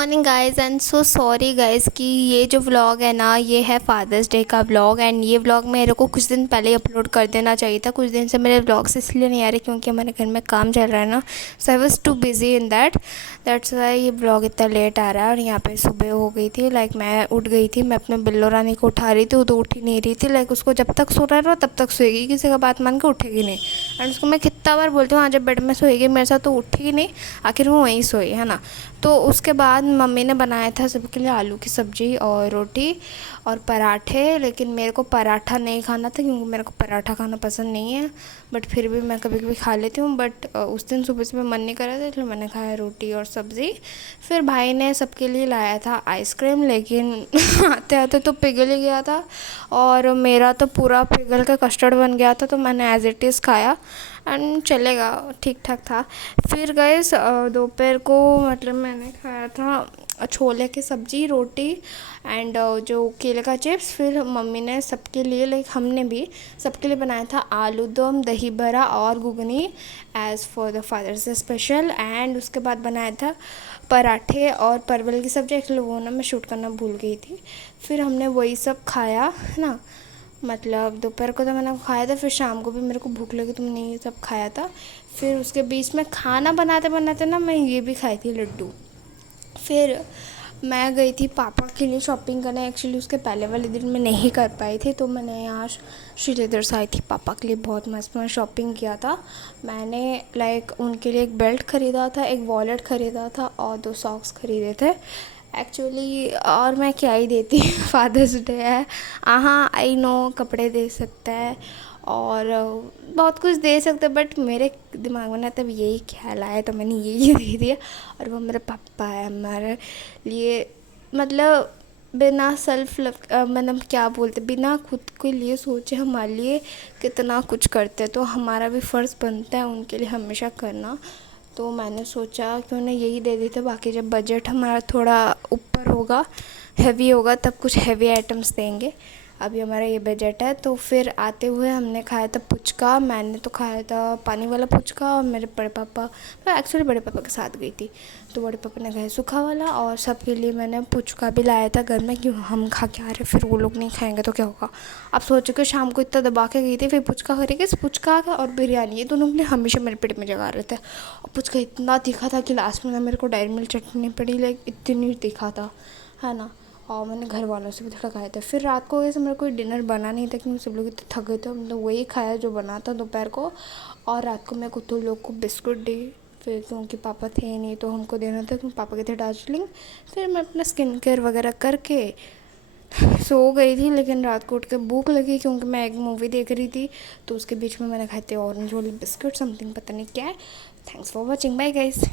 Morning guys and so sorry guys कि ये जो व्लॉग है ना, ये है फादर्स डे का व्लॉग। एंड ये व्लॉग मेरे को कुछ दिन पहले ही अपलोड कर देना चाहिए था। कुछ दिन से मेरे व्लॉग्स इसलिए नहीं आ रहे क्योंकि हमारे घर में काम चल रहा है ना, so I was too busy in that's why ये व्लॉग इतना लेट आ रहा है। और यहाँ पे सुबह हो गई थी, लाइक मैं उठ गई थी। मैं अपने बिल्लो रानी को उठा रही थी, वो तो उठ ही नहीं रही थी। लाइक उसको जब तक सो रहा तब तक सोएगी, किसी का बात मान के उठेगी नहीं। एंड उसको मैं कितना बार बोलती हूँ, हाँ जब बेड में सोएगी मेरे साथ तो उठेगी नहीं, आखिर वो वहीं सोई है ना। तो उसके बाद मम्मी ने बनाया था सबके लिए आलू की सब्ज़ी और रोटी और पराठे। लेकिन मेरे को पराठा नहीं खाना था क्योंकि मेरे को पराठा खाना पसंद नहीं है, बट फिर भी मैं कभी कभी खा लेती हूँ। बट उस दिन सुबह सुबह मन नहीं कर रहा था, इसलिए मैंने खाया रोटी और सब्ज़ी। फिर भाई ने सबके लिए लाया था आइसक्रीम, लेकिन आते आते तो पिघल ही गया था और मेरा तो पूरा पिघल के कस्टर्ड बन गया था। तो मैंने एज़ इट इज़ खाया एंड चलेगा, ठीक ठाक था। फिर गए दोपहर को, मतलब मैंने खाया था छोले की सब्ज़ी, रोटी एंड जो केले का चिप्स। फिर मम्मी ने सबके लिए, लाइक हमने भी सबके लिए बनाया था आलू दम, दही बड़ा और ghugni as for the Father's Day special. And उसके बाद बनाया था पराठे और परवल की सब्ज़ी। एक्चुअली वो ना मैं शूट करना भूल गई थी। फिर हमने वही सब खाया है ना, मतलब दोपहर को तो मैंने खाया था, फिर शाम को भी मेरे को भूख लगी तो मैंने ये सब खाया था। फिर उसके बीच में खाना बनाते बनाते ना मैं ये भी खाई थी, लड्डू। फिर मैं गई थी पापा के लिए शॉपिंग करने। एक्चुअली उसके पहले वाले दिन मैं नहीं कर पाई थी, तो मैंने यहाँ श्रीलेदर से आई थी पापा के लिए। बहुत मस्त मैं शॉपिंग किया था मैंने। लाइक उनके लिए एक बेल्ट ख़रीदा था, एक वॉलेट ख़रीदा था और 2 सॉक्स ख़रीदे थे एक्चुअली। और मैं क्या ही देती फादर्स डे है, हाँ आई नो कपड़े दे सकता है और बहुत कुछ दे सकते, बट मेरे दिमाग में ना तब यही ख्याल आया तो मैंने यही दे दिया। और वो मेरे पापा है हमारे लिए, मतलब बिना सेल्फ लव, मतलब क्या बोलते, बिना खुद के लिए सोचे हमारे लिए कितना कुछ करते, तो हमारा भी फ़र्ज़ बनता है उनके लिए हमेशा करना। तो मैंने सोचा कि उन्हें यही दे देते, बाकी जब बजट हमारा थोड़ा ऊपर होगा, हैवी होगा, तब कुछ हैवी आइटम्स देंगे। अभी हमारा ये बजट है। तो फिर आते हुए हमने खाया था पुचका। मैंने तो खाया था पानी वाला पुचका और मेरे बड़े पापा, मैं एक्चुअली बड़े पापा के साथ गई थी, तो बड़े पापा ने खाया सूखा वाला और सबके लिए मैंने पुचका भी लाया था घर में। क्यों हम खा के आ रहे, फिर वो लोग नहीं खाएंगे तो क्या होगा। अब सोचो कि शाम को इतना दबा के गई थी, फिर पुचका खरीदे, पुचका और बिरयानी, ये दोनों के लिए हमेशा मेरे पेट में जगा रहे थे। और पुचका इतना तीखा था कि लास्ट में ना मेरे को डेयरी मिल्क चटनी पड़ी, लाइक इतनी तीखा था, है ना। और मैंने घर वालों से भी थोड़ा खाया था। फिर रात को वैसे मेरा कोई डिनर बना नहीं था क्योंकि सब लोग इतने थक गए थे, मतलब वही खाया जो बना था दोपहर को। और रात को मैं कुत्तों लोग को बिस्कुट दी, फिर क्योंकि पापा थे नहीं तो हमको देना था, क्योंकि पापा के थे दार्जिलिंग। फिर मैं अपना स्किन केयर वगैरह करके सो गई थी। लेकिन रात को उठ के भूख लगी क्योंकि मैं एक मूवी देख रही थी, तो उसके बीच में मैंने खाए थे ऑरेंज वाले बिस्कुट, समथिंग पता नहीं क्या है। Thanks for watching, bye guys.